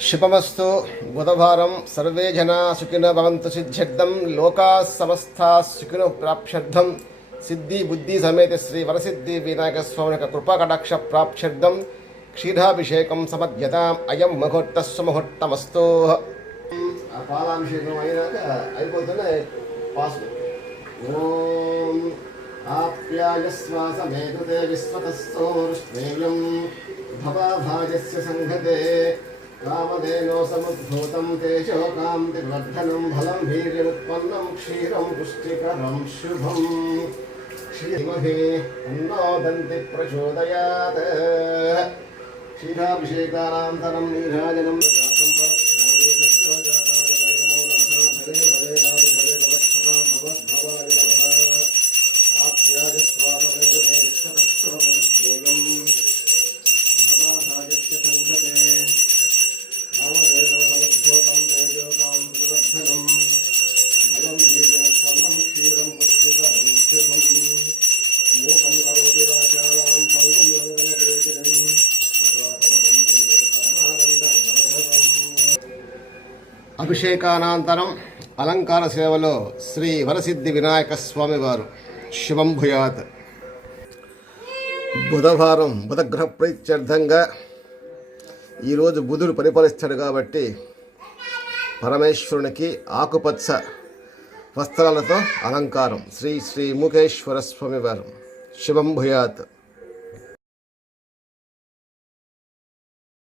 शुभमस्तु बुधवारं सर्वे जना सुखिनो भवन्तु सिद्ध्यर्थं लोकाः समस्ताः सुखिनो प्राप्त्यर्थं सिद्धि बुद्धि समेत श्री वरसिद्धि विनायक स्वामी कृपा कटाक्ष प्राप्त्यर्थं क्षीराभिषेकं समध्यताम् अयं मुहूर्तः सुमुहूर्तमस्तु। పాలాభిషేకం అయినాక అయిపోతేనే పాస్ ఓం ఆప్యాయస్వాసమేతుతే విశ్వతస్థోర్ష్మేయం భవాభాజస్య సంఘతే కామధేనో సముద్భూతం తేజోకాంతి వర్ధనం ఫలం వీర్యముత్పన్నం క్షీరం పుష్టికరం శుభం శ్రీమహే అన్నోదంతి ప్రచోదయాత్ క్షీరాభిషేకానంతరం నీరాజనం అభిషేకానంతరం అలంకార సేవలో శ్రీ వరసిద్ధి వినాయక స్వామి వారు శుభం భూయాత్. బుధవారం బుధగ్రహ ప్రీత్యర్థంగా ఈరోజు బుధుడు పరిపాలిస్తాడు కాబట్టి పరమేశ్వరునికి ఆకుపచ్చ వస్త్రాలతో అలంకారం శ్రీ శ్రీ ముఖేశ్వర స్వామి వారు శుభం భూయాత్.